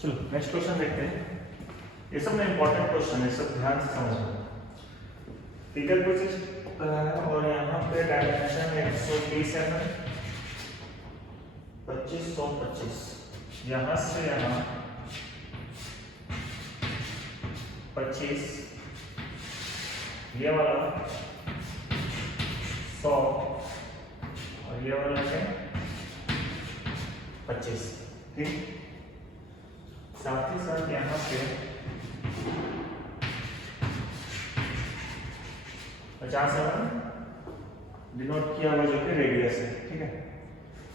चलो next question देखते हैं। ये सब ना इंपॉर्टेंट क्वेश्चन है, सब ध्यान से समझना। फिगर कुछ इस तरह है और यहाँ पे डायमेंशन 120 है, 25 125, यहाँ से यहाँ 25, ये वाला 100 और ये वाला है 25। ठीक, साथ ही साथ यहाँ पे 50 डिनोट किया हुआ जो कि रेडियस है। ठीक है,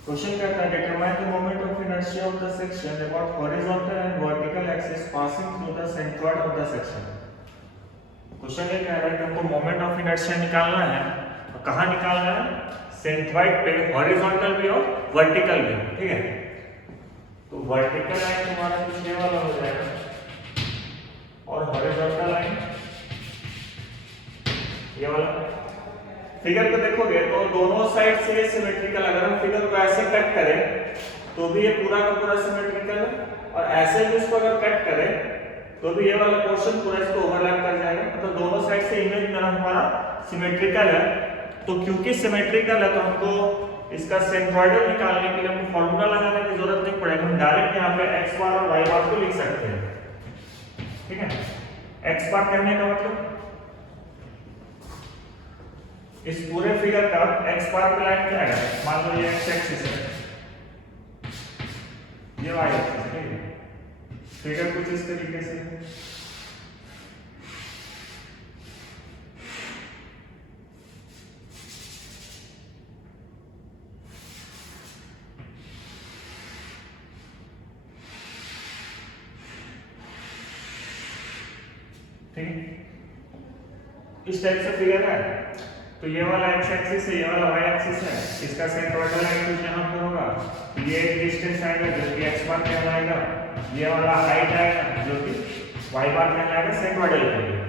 क्वेश्चन कहता है determine the moment of inertia of the section about horizontal and vertical axis passing through the centroid of the section. Question ये कह रहा है कि हमको मोमेंट ऑफ इनर्शिया निकालना है, और कहाँ निकालना है? सेंट्रॉइड पे, हॉरिजॉन्टल भी और वर्टिकल भी। ठीक है, तो वर्टिकल लाइन तुम्हारा कुछ ये वाला हो जाएगा और हॉरिजॉन्टल लाइन ये वाला। फिगर को देखोगे तो दोनों साइड से सिमेट्रिकल, अगर हम फिगर को ऐसे कट करें तो भी ये पूरा का पूरा सिमेट्रिकल है, और ऐसे भी इसको अगर कट करें तो भी ये वाला पोर्शन पूरा इसको ओवरलैप कर जाएगा। तो दोनों साइड से इमेज में हमारा सिमेट्रिकल है। तो क्योंकि सिमेट्रिकल है तो हमको इसका सेंट्रॉइडल निकालने के लिए हमको फॉर्मूला लगाने की जरूरत नहीं पड़ेगी, हम डायरेक्ट यहाँ पे x बार और y बार को लिख सकते हैं। ठीक है, x बार कहने का मतलब इस पूरे फिगर का x बार पे लाइन क्या है? मान लो ये x एक्सिस है, ये y एक्सिस है। फिगर कुछ इस तरीके से है। ठीक, इस टाइप से फिगर है। तो ये वाला x एक्सिस है, ये वाला y एक्सिस है, इसका सेंट्रोइडल एंगल यहाँ पर होगा, ये एक डिस्टेंस आएगा जो कि x बार कहलाएगा, ये वाला हाइट आएगा जो कि y बार कहलाएगा सेंट्रोइडल के लिए।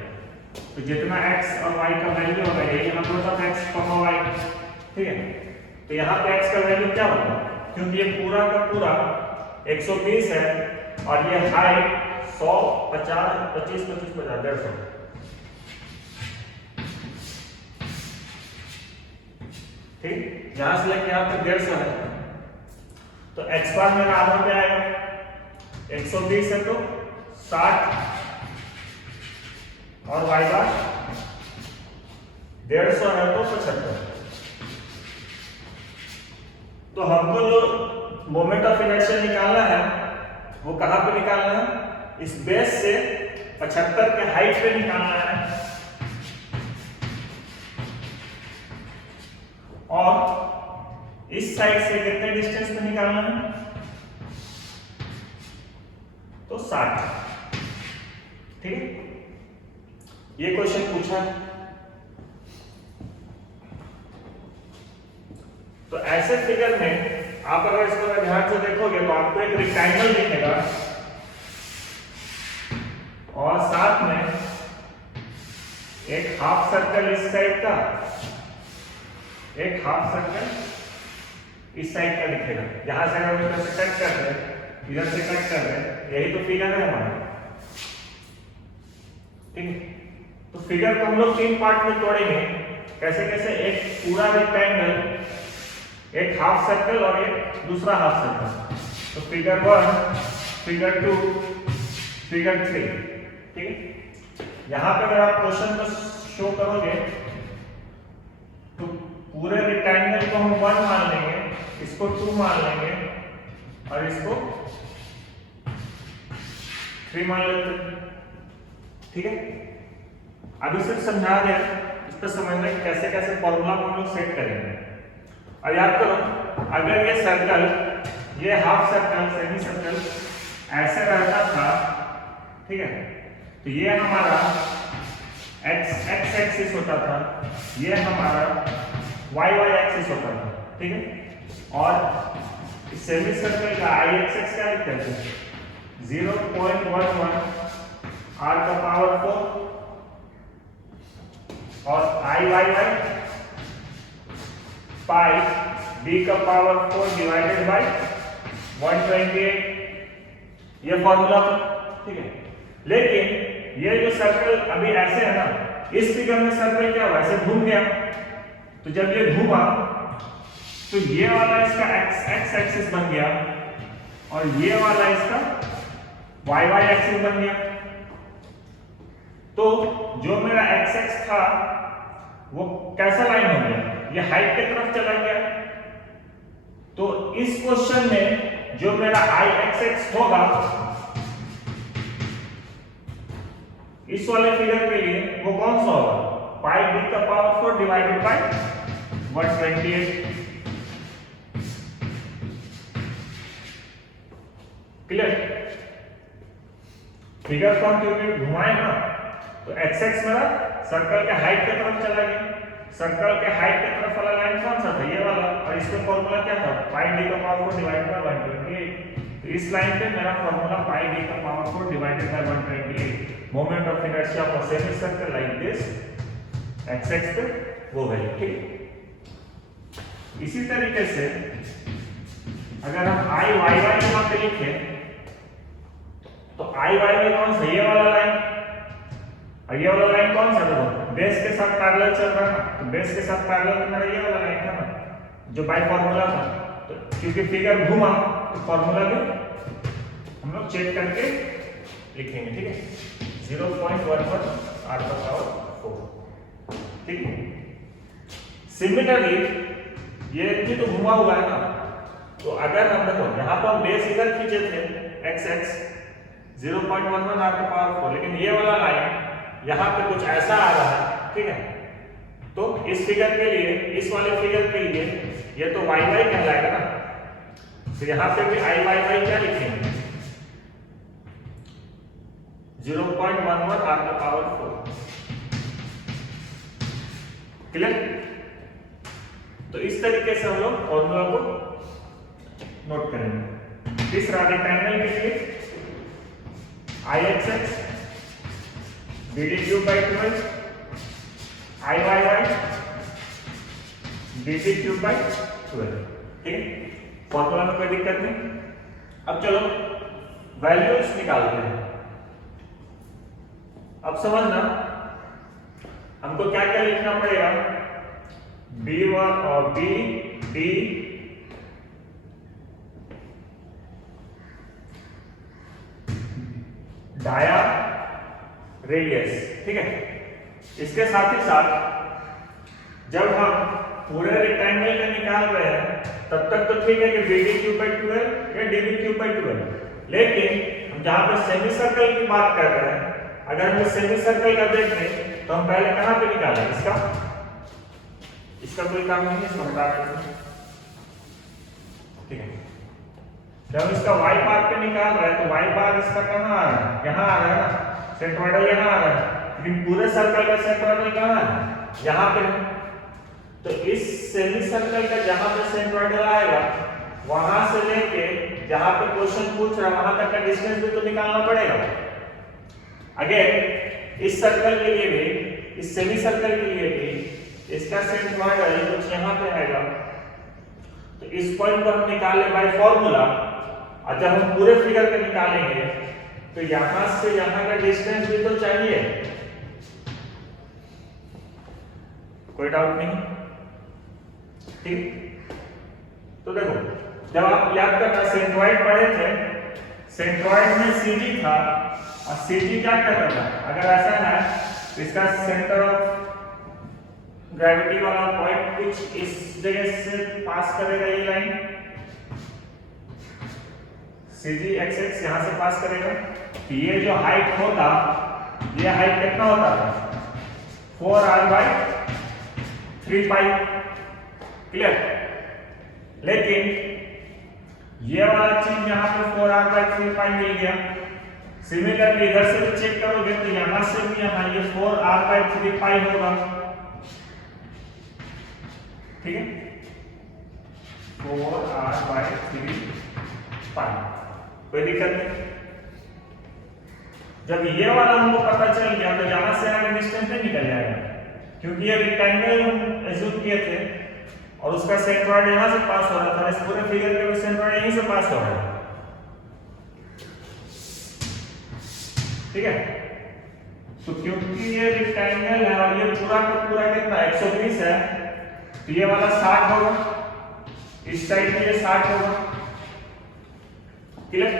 तो जितना x और y का वैल्यू होगा यही हम लोग का x, y। ठीक है, तो यहाँ पे x का वैल्यू क्या होगा? क्योंकि ये पूरा का पूरा 120 है और ये हाइट 100, 50, 25, 25, 50, 150। ठीक, यहां से लेके यहाँ तक 150 है। तो x बार मेरा आधा पे आएगा, 120 है तो 60 और y बार 150 है तो 75। तो हमको जो मोमेंट ऑफ इनर्शिया निकालना है वो कहां पे निकालना है? इस बेस से 75 के हाइट पे निकालना है, और इस साइड से कितने डिस्टेंस पे निकालना है? तो 60। ठीक है, ये क्वेश्चन पूछा है। तो ऐसे फिगर में आप अगर इसको ध्यान से देखोगे तो आपको एक रेक्टेंगल दिखेगा और साथ में एक हाफ सर्कल इस साइड का, एक हाफ सर्कल इस साइड का दिखेगा। यहां से हम इधर से कट कर रहे हैं, इधर से कट कर रहे हैं, यही तो फिगर है हमारा। ठीक, तो फिगर को हम लोग 3 पार्ट में तोड़ेंगे। कैसे कैसे? एक पूरा रेक्टेंगल, एक हाफ सर्कल और एक दूसरा हाफ सर्कल। तो फिगर 1, फिगर 2, फिगर 3। ठीक है, यहां पे अगर आप क्वेश्चन को शो करोगे तो पूरे रेक्टेंगल को हम 1 मान लेंगे, इसको 2 मान लेंगे और इसको 3 मान लेते हैं। ठीक है, अभी सिर्फ समझा रहे हैं, इस पर समझना कि कैसे कैसे फॉर्मूला को हम लोग सेट करेंगे। और याद करो, अगर ये सर्कल, ये हाफ सर्कल, सेमी सर्कल ऐसे रहता था, ठीक है, तो ये हमारा x एक्सिस होता था, ये हमारा y एक्सिस होता था। ठीक है, और इस सेमी सर्कल का i एक्सिस क्या लिखते हैं? 0.11 r का पावर 4 और i पाई b का पावर 4 डिवाइडेड बाय 128, ये फॉर्मूला, ठीक है। लेकिन ये जो सर्कल अभी ऐसे है ना, इस फिगर में सर्कल क्या हुआ, ऐसे घूम गया। तो जब ये घूमा तो ये वाला इसका एक्स एक्सिस बन गया और ये वाला इसका वाई वाई एक्सिस बन गया। तो जो मेरा एक्स एक्स था वो कैसा लाइन हो गया, ये हाइट की तरफ चला गया। तो इस क्वेश्चन में जो मेरा आई एक्स एक्स होगा इस वाले फिगर के लिए वो कौन सा होगा, पाई डी का power 4 divided by 128। Clear? Figure को क्योंकि घुमाए ना तो एक्स एक्स मेरा सर्कल के हाइट की तरफ चला गया। सर्कल के हाइट की तरफ वाला लाइन कौन सा था, ये वाला, और इसका फॉर्मूला क्या था, पाई डी का पावर 4 डिवाइडेड बाय 128। तो इस लाइन पे मेरा फॉर्मूला पाई डी का power 4 divided by 128, moment of inertia of a semi circle like this, x x पे वो वैल्यू, ठीक। इसी तरीके से अगर हम आई वाई वाई यहां पे लिखें तो आई वाई में कौन सा, ये वाला लाइन, और ये वाला लाइन कौन सा, देखो बेस के साथ पैरेलल चल रहा है। तो बेस के साथ पैरेलल तो मेरा ये वाला लाइन था ना जो बाय फॉर्मूला था। तो क्योंकि फिगर घुमा तो फॉर्मूला भी हम लोग चेक करके लिखेंगे, ठीक है। 0.11 r का पावर 4, ठीक है। सिमिलरली ये भी तो घुमा हुआ है ना, तो अगर हम देखो यहाँ पर बेस इधर खींचे थे x x 0.11 r का पावर 4, लेकिन ये वाला लाइन यहाँ पे कुछ ऐसा आ रहा है, ठीक है। तो इस फिगर के लिए, इस वाले फिगर के लिए ये तो y y कहलाएगा ना, तो यहाँ पे भी i y y क्या लिखेंगे, 0.11 r का पावर 4। क्लियर? तो इस तरीके से हम लोग फॉर्मूला को नोट करेंगे। इस रेक्टेंगल के लिए I X X B D cube by 12, I Y Y B D cube by 12, ठीक है। फॉर्मूला में कोई दिक्कत नहीं। अब चलो वैल्यूज निकालते हैं। अब समझना हमको क्या क्या लिखना पड़ेगा, B1 और B D डाया रेडियस, ठीक है। इसके साथ ही साथ जब हम पूरे रेक्टेंगल का निकाल रहे हैं तब तक तो ठीक है कि BD क्यूब बाई 12 या DB क्यूब बाई 12, लेकिन हम जहां पे सेमी सर्कल की बात कर रहे हैं, अगर हम सेमी सर्कल का देखें तो हम पहले कहां पे निकालें, इसका कोई काम नहीं है, इसको हटा देते हैं, ठीक है। जब इसका y बार पे निकाल रहा है तो y बार इसका कहां आ रहा है, यहां आ रहा है ना, सेंट्रोइडल यहां आ रहा है, लेकिन पूरे सर्कल का सेंट्रोइडल कहां है, यहां पे। तो इस सेमी सर्कल का जहां पे सेंट्रोइडल आएगा वहां से लेके जहां पे क्वेश्चन पूछ रहा है वहां तक का डिस्टेंस भी तो निकालना पड़ेगा। अगेन इस सर्कल के लिए भी, इस सेमी सर्कल के लिए भी इसका सेंट्रोइडल कुछ यहां पे आएगा, तो इस पॉइंट को हम निकाले बाय फॉर्मूला, और जब हम पूरे फिगर को निकालेंगे तो यहां से यहां का डिस्टेंस भी तो चाहिए। कोई डाउट नहीं, ठीक। तो देखो जब आप याद करना सेंट्रोइड पढ़े थे, सेंट्रोइड में सीजी था और सीजी क्या करता था, अगर ऐसा है तो इसका सेंटर ऑफ ग्रेविटी वाला पॉइंट कुछ इस जगह से पास करेगा, ये लाइन सीजी एक्स एक्स यहां से पास करेगा। तो ये जो हाइट होता, ये हाइट कितना होता था, 4r बाई 3 पाई, क्लियर। लेकिन ये वाला चीज यहाँ पे 4r बाई 3 पाई मिल गया। सिमिलरली इधर से भी चेक करोगे तो यहां से भी यहाँ ये 4r बाई 3 पाई होगा, ठीक है, 4r बाई 3 पाई, कोई दिक्कत नहीं। जब ये वाला हमको पता चल गया तो यहां से आगे डिस्टेंस नहीं निकल जाएगा, क्योंकि ये रेक्टेंगल हम एज्यूम किए थे और उसका सेंट्रोइड यहां से पास हो रहा था, इस पूरे फिगर के भी सेंट्रोइड यहीं से पास हो रहा है। ठीक है। तो क्योंकि ये रेक्टेंगल है और ये पूरा का पूरा कितना 120 है, तो ये वाला 60 होगा, इस साइड में ये 60 होगा। क्लियर?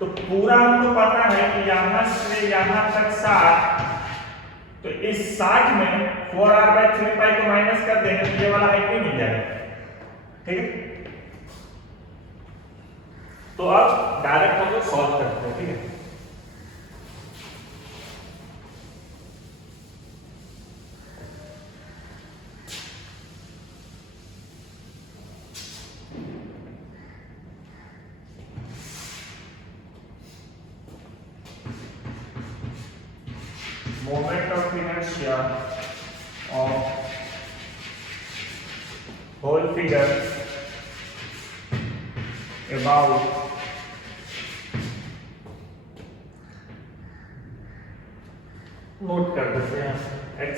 तो पूरा हमको पता है कि यहां से यहां तक 60, तो इस 60 में 4r/3π को माइनस कर देंगे तो ये वाला हाइट भी मिल जाएगा। ठीक है, तो अब डायरेक्ट हम लोग सॉल्व करते हैं। ठीक है, moment of inertia of whole figure about note कर देते हैं x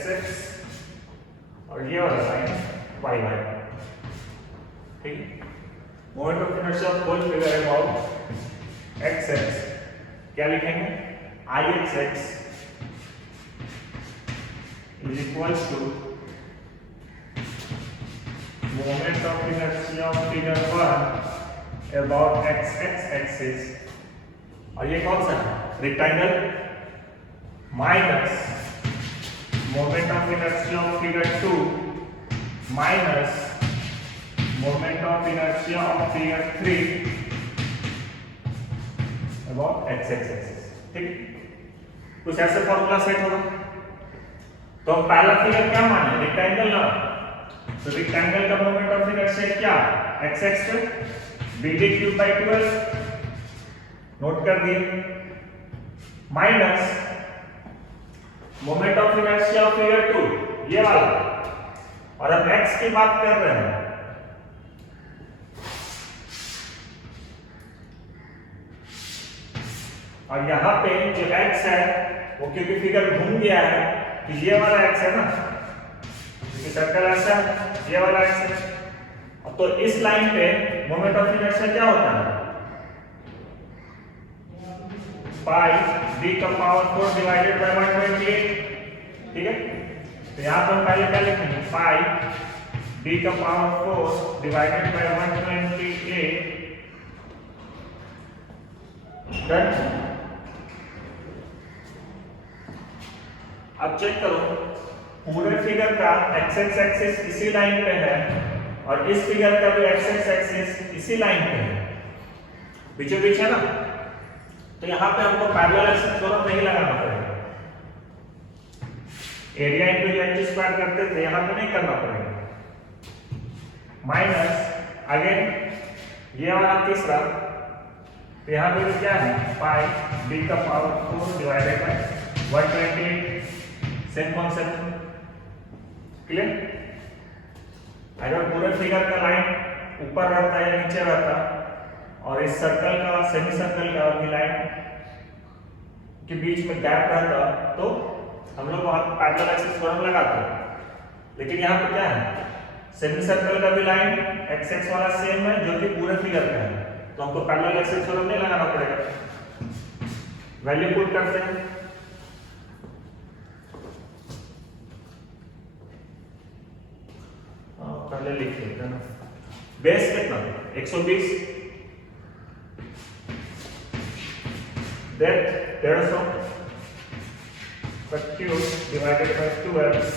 और ये वाला लाइन y। ठीक है, moment of inertia of whole figure about x क्या लिखेंगे, Ix is equal to moment of inertia of figure 1 about x axis, और ये कौन सा है, rectangle, minus moment of inertia of figure 2 minus moment of inertia of figure 3 about x axis. ठीक, कुछ ऐसे फॉर्मूला सेट होगा। तो हम पहला फिगर क्या माने, रेक्टेंगल ना, तो रेक्टेंगल का मोमेंट ऑफ इनर्शिया क्या, x पे bd³/12 नोट कर दिए, minus moment of inertia of figure 2 ये वाला, और अब x की बात कर रहे हैं, और यहां पे जो x है वो क्योंकि फिगर घूम गया है तो ये वाला x है ना, क्योंकि सर्कल ऐसा है, ये वाला x है। अब तो इस लाइन पे मोमेंट ऑफ इनर्शिया क्या होता है, पाई d⁴ डिवाइडेड बाय 128। ठीक है, तो यहां पर पहले क्या लिखेंगे, पाई d⁴ डिवाइडेड बाय 128। डन। अब चेक करो, पूरे फिगर का एक्स एक्सिस इसी लाइन पे है और इस फिगर का भी एक्स एक्सिस इसी लाइन पे है, बीचों बीच है ना, तो यहाँ पे हमको पैरेलल एक्सिस थ्योरम नहीं लगाना पड़ेगा, एरिया इनटू लेंथ स्क्वायर करते थे, यहाँ पे नहीं करना पड़ेगा। माइनस अगेन ये वाला तीसरा, तो यहाँ पे क्या है, पाई d⁴ divided by 128, same concept. Clear? अगर पूरे फिगर का लाइन ऊपर रहता या नीचे रहता और इस सर्कल का, सेमी सर्कल का भी लाइन के बीच में गैप रहता तो हम लोग वहां पैरेलल एक्सिस थ्योरम लगाते, लेकिन यहाँ पे क्या है, सेमी सर्कल का भी लाइन एक्स एक्स वाला सेम है जो कि पूरे फिगर का है, तो हमको पैरेलल एक्सिस थ्योरम नहीं लगाना पड़ेगा। वैल्यू पुट करते हैं, पहले लिख लेते हैं ना, बेस कितना 120, डेप्थ 150 पर क्यूब डिवाइडेड बाय 12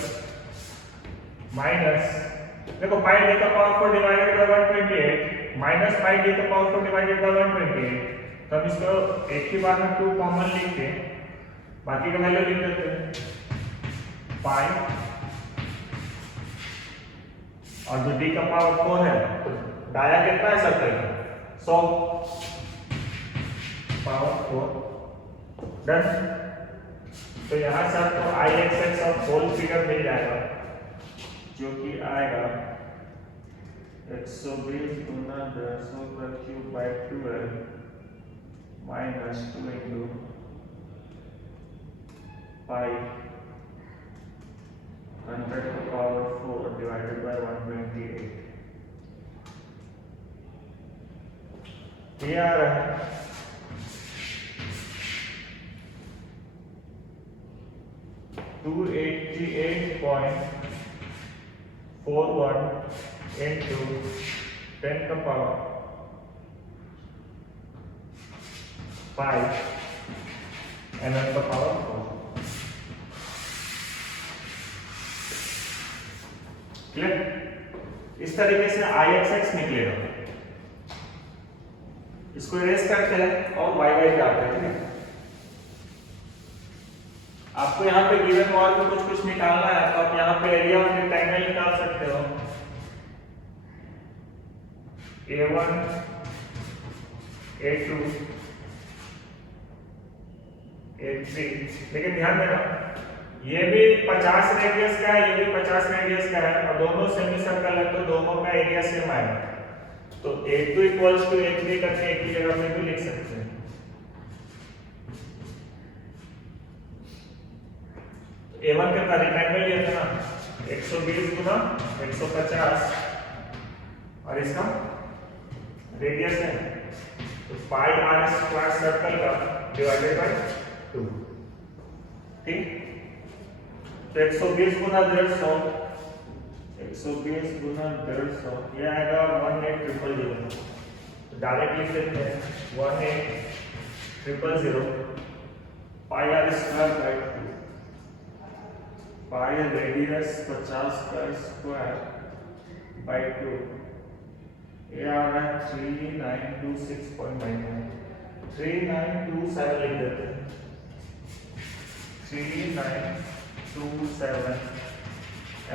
माइनस, देखो पाई d⁴ divided by 128 minus pi d⁴ divided by 128, तो हम इसको एक ही बार में 2 कॉमन लिख के बाकी का वैल्यू लिख देते हैं, पाई और जो d⁴ है तो डाया कितना है सर्कल का 100 पावर 4। डन। तो यहां से आपको Ix और होल फिगर मिल जाएगा जो कि आएगा 120 गुना 100 का cube by 12 minus 2 into pi 100⁴ divided by 128। ये आ रहा है 288.41 into 10 का पावर 5 mm का पावर 4। क्लियर? इस तरीके से IXX निकलेगा। इसको इरेज करते हैं और YY पे आते हैं। ठीक है, आपको यहाँ पे गिवन और भी कुछ निकालना है तो आप यहाँ पे एरिया ऑफ रेक्टेंगल निकाल सकते हो। A1 A2 A3, लेकिन ध्यान देना ये भी 50 रेडियस का है, ये भी 50 रेडियस का है और दोनों सेमी सर्कल है तो दोनों का एरिया सेम आएगा। तो A2 इक्वल्स टू A3 करके एक ही जगह पे भी लिख सकते हैं। A1 के रेक्टेंगल ये था ना 120 गुना 150 और इसका रेडियस है तो पाई r स्क्वायर सर्कल का डिवाइडेड बाय 2। ठीक, तो 120 गुना 150 ये आएगा 18000। तो डायरेक्ट लिख लेते हैं 18000 पाई r square by 2। Pi radius 50 का स्क्वायर बाय 2 ये आ रहा है 3926.99 3927 लिख देते हैं 3927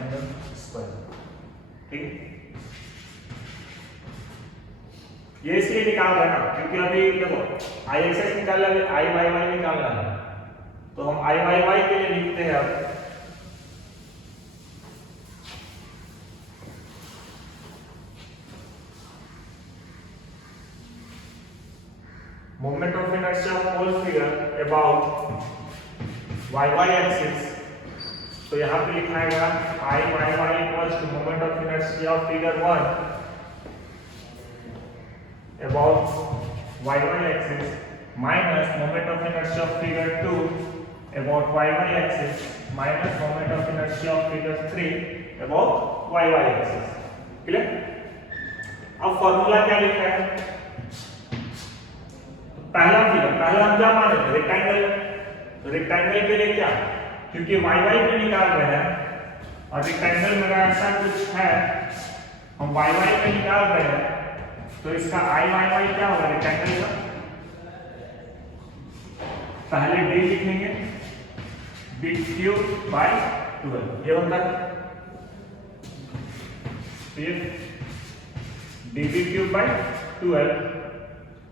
mm स्क्वायर। ठीक, ये इसलिए निकाल रहे हैं ना क्योंकि अभी देखो IXX निकाल रहे हैं, IYY निकाल रहे हैं तो हम IYY के लिए लिखते हैं अब moment of inertia of whole figure about YY axis। तो यहाँ पे लिखाएगा IYY equals to moment of inertia of figure 1 about YY axis minus moment of inertia of figure 2 about YY axis minus moment of inertia of figure 3 about YY axis। Clear? अब formula क्या लिखा है? पहला हम क्या मान रहे थे? रेक्टेंगल। तो रेक्टेंगल के लिए क्या, क्योंकि YY पे निकाल रहे हैं और रेक्टेंगल मेरा ऐसा कुछ है हम YY पे निकाल रहे हैं तो इसका IYY क्या होगा रेक्टेंगल का? पहले d लिखेंगे b³/12 ये होता है फिर db³/12।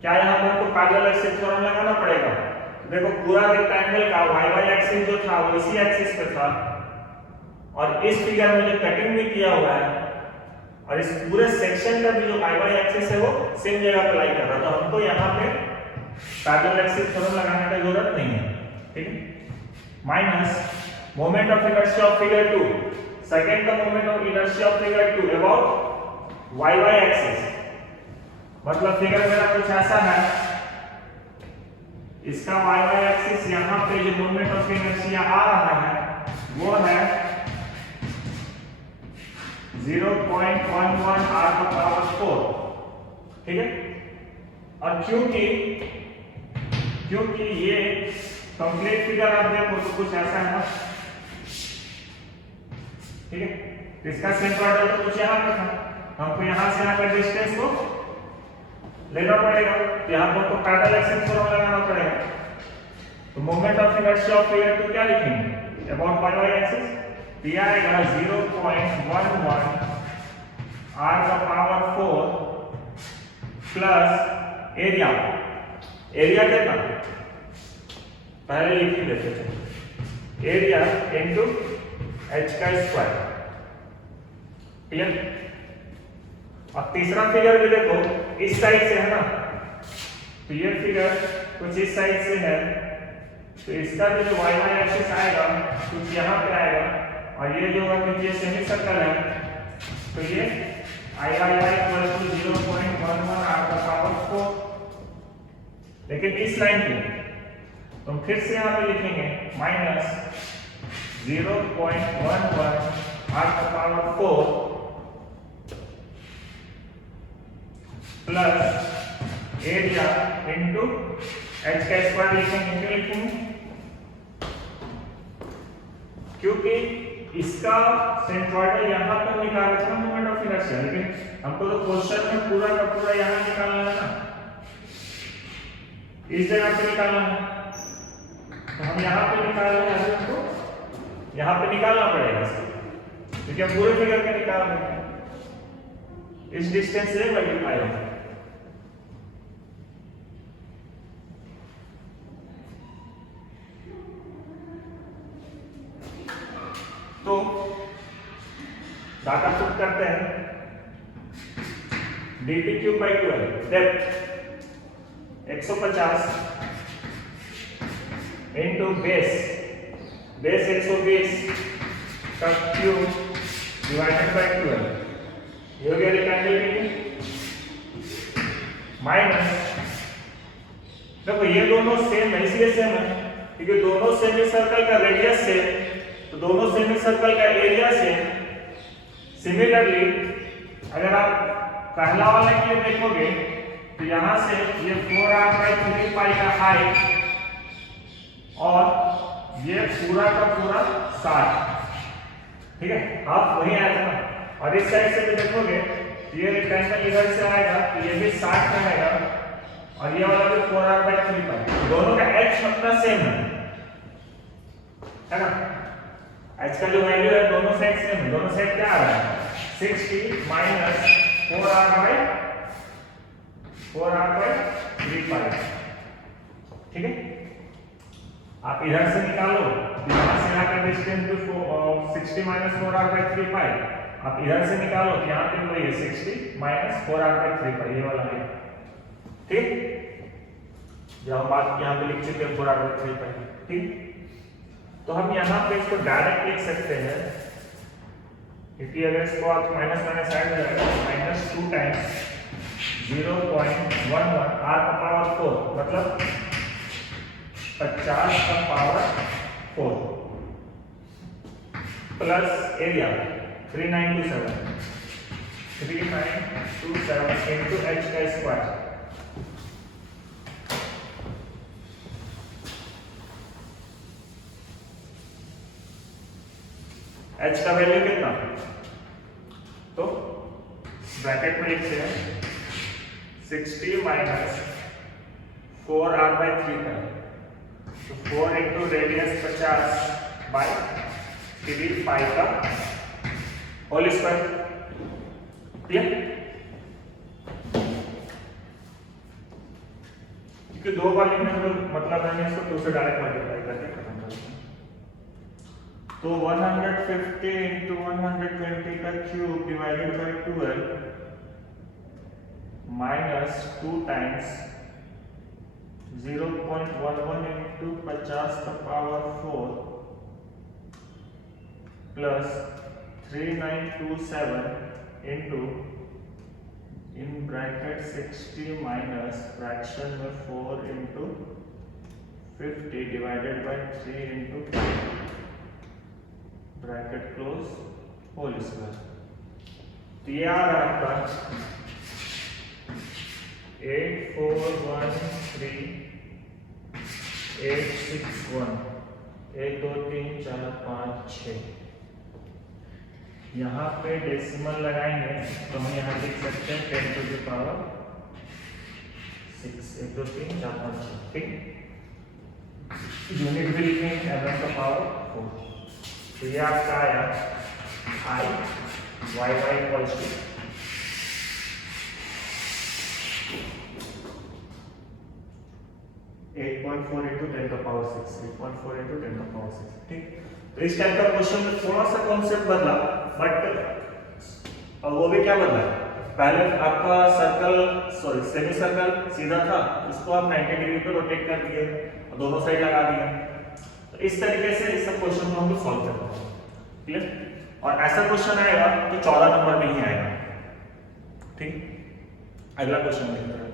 क्या यहाँ पर तो पैरेलल एक्सिस थ्योरम लगाना पड़ेगा। देखो पूरा रेक्टेंगल का YY एक्सिस जो था वो इसी एक्सिस पे था और इस फिगर में जो कटिंग भी किया हुआ है और इस पूरे सेक्शन का भी जो YY एक्सिस है वो सेम जगह पे लाई कर रहा है तो हमको यहाँ पे पैरेलल एक्सिस थ्योरम लगाने की जरूरत नहीं है। ठीक है, minus moment of inertia of figure 2 second का moment of inertia of figure 2 about YY axis. मतलब फिगर मेरा कुछ ऐसा है इसका YY एक्सिस यहाँ पे जो मोमेंट ऑफ इनर्शिया आ रहा है वो है 0.11 r का पावर 4। ठीक है, और क्योंकि ये कंप्लीट फिगर आप देखो तो कुछ ऐसा है ना। ठीक है, तो इसका सेंट्रोइड तो कुछ यहाँ पे था, हमको यहाँ से यहाँ का डिस्टेंस को लेना पड़ेगा, यहाँ पर तो पैरेलल एक्सिस थ्योरम लगाना पड़ेगा। तो moment of inertia of figure 2 क्या लिखेंगे अबाउट YY एक्सिस? दिया आएगा 0.11 r का पावर 4 प्लस एरिया कितना पहले लिख लेते हैं एरिया इनटू h का स्क्वायर। क्लियर? और तीसरा फिगर भी देखो इस साइड से है ना तो ये फिगर कुछ इस साइड से है तो इसका जो YY एक्सिस आएगा कुछ यहाँ पे आएगा और ये जो होगा क्योंकि ये सेमी सर्कल है तो ये IYY इक्वल टू 0.11 r का पावर 4। लेकिन इस लाइन पे तो हम फिर से यहाँ पे लिखेंगे माइनस 0.11 r का power 4 plus area into h का स्क्वायर लिखेंगे, क्यों लिखेंगे? क्योंकि इसका सेंट्रोइडल यहाँ पर निकाला था मोमेंट ऑफ इनर्शिया, लेकिन हमको तो क्वेश्चन में पूरा का पूरा यहाँ निकालना है ना, इस जगह पे निकालना है, तो हम यहाँ पे निकाल रहे हैं, हमको यहाँ पे निकालना पड़ेगा क्योंकि हम पूरे फिगर के निकाल रहे हैं। इस डिस्टेंस से मल्टीप्लाई होगा, तो डाटा पुट करते हैं। dp cube by 12 depth 150 into base 120 का क्यूब डिवाइडेड बाई 12, ये हो गया रेक्टेंगल के लिए, माइनस, देखो ये दोनों सेम है इसलिए सेम है क्योंकि दोनों सेमी सर्कल का रेडियस सेम, तो दोनों सेमी सर्कल का एरिया सेम। सिमिलरली अगर आप पहला वाला के लिए देखोगे तो यहां से ये 4r/3 पाई का हाइट और ये पूरा का पूरा 60, ठीक है, हाफ वही आएगा ना। और इस साइड से भी देखोगे ये रेक्टेंगल इधर से आएगा तो ये भी 60 का आएगा और ये वाला भी 4r/3 पाई, दोनों का h अपना सेम है ना। h का जो वैल्यू है दोनों साइड सेम है, दोनों साइड क्या आ रहा है 60 माइनस 4r/3 पाई, ठीक है। आप इधर से निकालो, यहां से यहाँ का डिस्टेंस जो 60 माइनस 4r/3 पाई, आप इधर से निकालो कि यहाँ पे वही है 60 माइनस 4r/3 पाई, ये वाला है, ठीक। जब हम बात यहाँ पे लिख चुके हैं 4r/3 पाई, ठीक। तो हम यहाँ पे इसको डायरेक्ट लिख सकते हैं क्योंकि अगर इसको आप माइनस माइनस ऐड करेंगे -2 टाइम्स 0.11 r का पावर 4 मतलब 50 का power 4 plus area 3927 into h का स्क्वायर, h का वैल्यू कितना, तो ब्रैकेट में लिखते हैं 60 माइनस 4r/3 का, तो 4 इंटू रेडियस 50 बाई 3 पाई का होल स्क्वायर, क्लियर। क्योंकि दो बार लिखने का मतलब है इसको 2 से डायरेक्ट मल्टीप्लाई करके खत्म कर दें। तो 150 इंटू 120 का cube divided by 12 minus 2 times 0.11 into 50 का power 4 plus 3927 into in bracket 60 minus fraction में 4 into 50 divided by 3 into bracket close whole square, तो ये आ रहा है आपका 8413.861 1 2 3 4 5 6। यहाँ पे डेसिमल लगाएंगे तो हम यहाँ लिख सकते हैं 10 टू द पावर 6 1 2 3 4 5 6, ठीक। यूनिट भी लिखेंगे mm का पावर 4, तो ये आपका आया I y equals to 8.4 into 10 का पावर 6, 8.4 into 10 का पावर 6, ठीक। तो इस टाइप का क्वेश्चन में थोड़ा सा कॉन्सेप्ट बदला, बट वो भी क्या बदला, पहले आपका सर्कल सेमी सर्कल सीधा था, उसको आप 90 डिग्री पे रोटेट कर दिए और दोनों साइड लगा दिए। तो इस तरीके से इस सब क्वेश्चन को हम सॉल्व करते हैं, क्लियर। और ऐसा क्वेश्चन आएगा तो 14 नंबर में ही आएगा, ठीक। अगला क्वेश्चन देखते हैं।